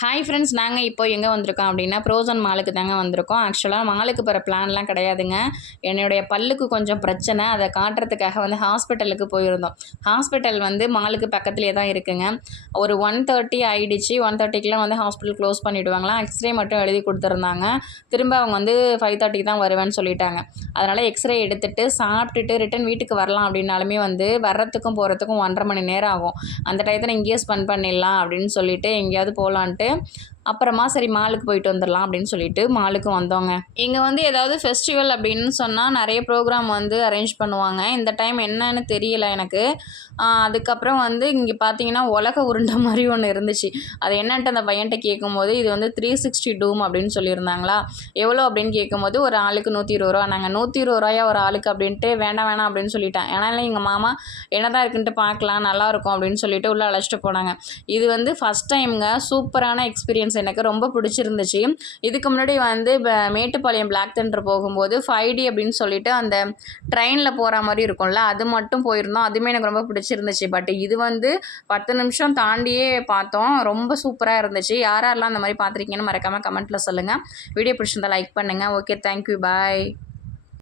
Hi friends, நாங்கள் இப்போ எங்கே வந்திருக்கோம் அப்படின்னா ப்ரோசன் மாலுக்கு தாங்க வந்திருக்கோம். ஆக்சுவலாக மாலுக்கு போகிற பிளான்லாம் கிடையாதுங்க. என்னுடைய பல்லுக்கு கொஞ்சம் பிரச்சனை, அதை காட்டுறதுக்காக வந்து ஹாஸ்பிட்டலுக்கு போயிருந்தோம். ஹாஸ்பிட்டல் வந்து மாலுக்கு பக்கத்துலேயே தான் இருக்குங்க. ஒரு 1:30 ஆகிடுச்சு. 1:30க்குலாம் வந்து ஹாஸ்பிட்டல் க்ளோஸ் பண்ணிவிடுவாங்களாம். எக்ஸ்ரே மட்டும் எழுதி கொடுத்துருந்தாங்க. திரும்ப அவங்க வந்து 5:30க்கு தான் வருவேன்னு சொல்லிட்டாங்க. அதனால் எக்ஸ்ரே எடுத்துகிட்டு சாப்பிட்டுட்டு ரிட்டன் வீட்டுக்கு வரலாம் அப்படின்னாலுமே வந்து வர்றதுக்கும் போகிறதுக்கும் 1.5 மணி நேரம் ஆகும். அந்த டயத்தில் இங்கேயே ஸ்பெண்ட் பண்ணிடலாம் அப்படின்னு சொல்லிட்டு எங்கேயாவது போகலான்ட்டு அப்புறமா சரி மாலுக்கு போயிட்டு வந்துடலாம் அப்படின்னு சொல்லிட்டு மாலுக்கு வந்தோங்க. இங்கே வந்து ஏதாவது ஃபெஸ்டிவல் அப்படின்னு சொன்னால் நிறைய ப்ரோக்ராம் வந்து அரேஞ்ச் பண்ணுவாங்க. இந்த டைம் என்னன்னு தெரியல எனக்கு. அதுக்கப்புறம் வந்து இங்கே பார்த்தீங்கன்னா உலக உருண்டை மாதிரி ஒன்று இருந்துச்சு. அது என்னன்ட்டு அந்த பையன்கிட்ட கேட்கும்போது இது வந்து 360 டூம் அப்படின்னு சொல்லியிருந்தாங்களா. எவ்வளோ அப்படின்னு கேட்கும்போது ஒரு ஆளுக்கு 120 ரூபா. நாங்கள் 120 ரூபாயா ஒரு ஆளுக்கு அப்படின்ட்டு வேண்டாம் வேணாம் அப்படின்னு சொல்லிட்டேன். ஏன்னா இல்லை எங்கள் மாமா என்னதான் இருக்குன்ட்டு பார்க்கலாம் நல்லாயிருக்கும் அப்படின்னு சொல்லிட்டு உள்ளே அழைச்சிட்டு போனாங்க. இது வந்து ஃபஸ்ட் டைமுங்க. சூப்பரான எக்ஸ்பீரியன்ஸ், எனக்கு ரொம்ப பிடிச்சிருந்துச்சு. இதுக்கு முன்னாடி வந்து மேட்டுப்பாளையம் பிளாக் தண்டர் போகும்போது 5D அப்படின்னு சொல்லிட்டு அந்த ட்ரெயினில் போகிற மாதிரி இருக்கும்ல, அது மட்டும் போயிருந்தோம். அதுவுமே எனக்கு ரொம்ப பிடிச்சிருந்துச்சு. பட் இது வந்து 10 நிமிஷம் தாண்டியே பார்த்தோம். ரொம்ப சூப்பராக இருந்துச்சு. யாரெல்லாம் அந்த மாதிரி பார்த்துருக்கீங்கன்னு மறக்காமல் கமெண்ட்டில் சொல்லுங்கள். வீடியோ பிடிச்சிருந்தா லைக் பண்ணுங்கள். ஓகே, தேங்க்யூ, பாய்.